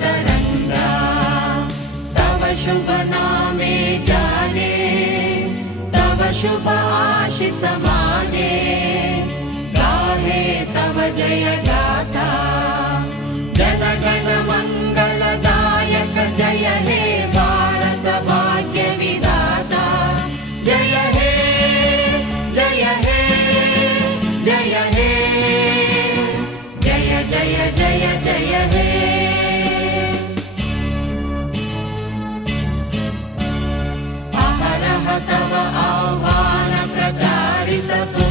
तरंगा तव शुभ नामे जाने तव शुभ आशीष माने गाहे तव जय